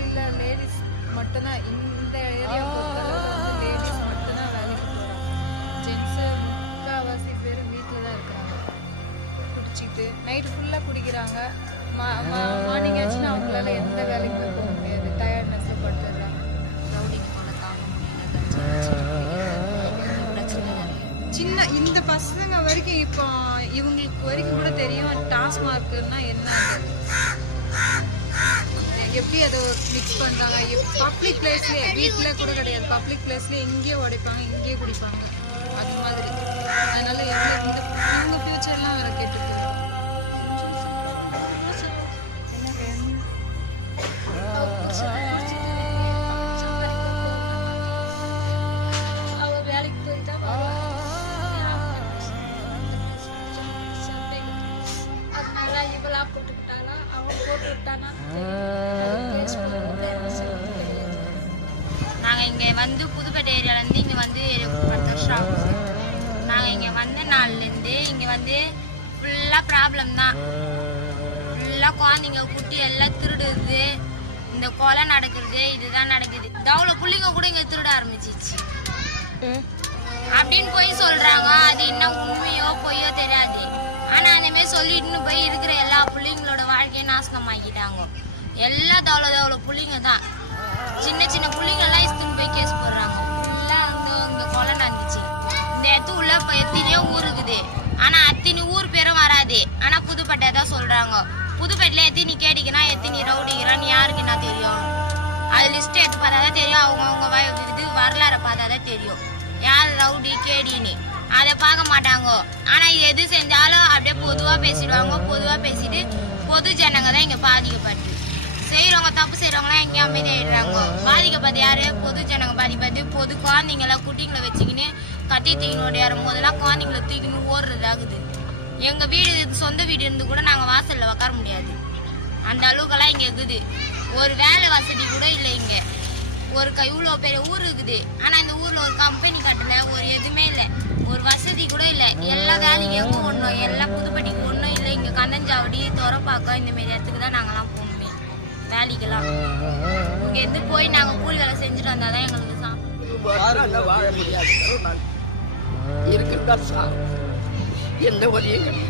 பள்ளியில் லேடிஸ் மட்டும்தான், இந்த ஏரியா பொறுத்தளவு வந்து லேடிஸ் மட்டும்தான் வேலைக்கு போகிறாங்க. ஜென்ஸு முக்கால்வாசி பேர் வீட்டில் தான் இருக்கிறாங்க. குடிச்சிட்டு நைட்டு ஃபுல்லாக குடிக்கிறாங்க. மார்னிங் ஆச்சுன்னா அவங்களால எந்த வேலைக்குமே போக முடியாது. டயர்ட்னஸில் படுத்துடுறாங்க. சின்ன இந்த பசங்க வரைக்கும் இப்போ இவங்களுக்கு வரைக்கும் கூட தெரியும் டாஸ்மார்க்குன்னா என்ன, எப்படி அதை மிக்ஸ் பண்ணுறாங்க. பப்ளிக் பிளேஸ்லேயே, வீட்டில் கூட கிடையாது, பப்ளிக் பிளேஸ்லேயே இங்கேயே உடைப்பாங்க, இங்கேயே குடிப்பாங்க, அது மாதிரி. அதனால இவங்க ஃபியூச்சர்லாம் வேற கெட்டு போயிடும். நாங்கள் இங்கே வந்து புதுப்பேட்டை ஏரியாவிலேருந்து இங்கே வந்து 10 வருஷம் ஆகும். நாங்கள் இங்கே வந்த நாள்லேருந்து இங்கே வந்து ஃபுல்லாக ப்ராப்ளம் தான். ஃபுல்லாக குழந்தைங்க குட்டி எல்லாம் திருடுறது, இந்த கொலை நடக்கிறது, இதுதான் நடக்குது. அவ்வளோ பிள்ளைங்க கூட இங்கே திருட ஆரம்பிச்சிச்சு அப்படின்னு போய் சொல்கிறாங்க. அது என்ன உண்மையோ பொய்யோ தெரியாது. ஆனால் அந்தமாரி சொல்லிட்டுன்னு போய் இருக்கிற எல்லா பிள்ளைங்களோட வாழ்க்கையை நாசனமாக்கிட்டாங்க. எல்லா தவளோ பிள்ளைங்க தான், சின்ன சின்ன பிள்ளைங்கெல்லாம் இஸ்துன்னு போய் கேஸ் போடுறாங்க. ஃபுல்லாக வந்து இங்கே கொலை நடந்துச்சு. இந்த இடத்து உள்ள இப்போ எத்தனையோ ஊர் இருக்குது, ஆனால் அத்தனை ஊர் பேரும் வராது. ஆனால் புதுப்பேட்டை தான் சொல்கிறாங்க. புதுப்பேட்டில் எத்தனை கேடிக்கனா எத்தனை ரவுடிக்கிறான்னு யாருக்கு என்ன தெரியும்? அது லிஸ்ட்டு எடுத்து பார்த்தா தான் தெரியும். அவங்கவுங்க இது வரலாறை பார்த்தா தான் தெரியும் யார் ரவுடி கேடின்னு. அதை பார்க்க மாட்டாங்க. ஆனால் இது எது செஞ்சாலும் அப்படியே பொதுவாக பேசிடுவாங்க. பொதுவாக பேசிட்டு பொது ஜனங்க தான் இங்கே பாதிக்கப்பட்டு, செய்கிறவங்க தப்பு செய்கிறவங்களாம் எங்கேயும் அமைதியாகிடுறாங்க. பாதிக்கப்பட்டு யார்? பொது ஜனங்க பாதிப்பது. பொது குழந்தைங்களாம் குட்டிங்களை வச்சுக்கின்னு கத்தி தூக்கின்னு ஓடியாரும் போதெல்லாம் குழந்தைங்களை தூக்கின்னு ஓடுறதாகுது. எங்கள் வீடு சொந்த வீடு இருந்து கூட நாங்கள் வாசலில் உட்கார முடியாது, அந்த அளவுக்கெல்லாம் இங்கே இருக்குது. ஒரு வேலை வசதி கூட இல்லை இங்கே. இவ்வளோ பெரிய ஊர் இருக்குது, ஆனால் இந்த ஊரில் ஒரு கம்பெனி கட்டலை, ஒரு எதுவுமே இல்லை, ஒரு வசதி கூட இல்லை. எல்லா வேலைக்கு எங்கே ஓடணும், எல்லாம் புதுப்பட்டிக்கு ஒன்றும் இல்லை. இங்கே கண்ணஞ்சாவடி, துறப்பாக்கம் இந்தமாரி இடத்துக்கு தான் நாங்கள்லாம் போகணுமே வேலைக்கெல்லாம். இங்கேருந்து போய் நாங்கள் கூலி வேலை செஞ்சுட்டு வந்தால் தான் எங்களுக்கு வாழ முடியாது. இருக்கிறதா எந்த வழியும் கிடையாது.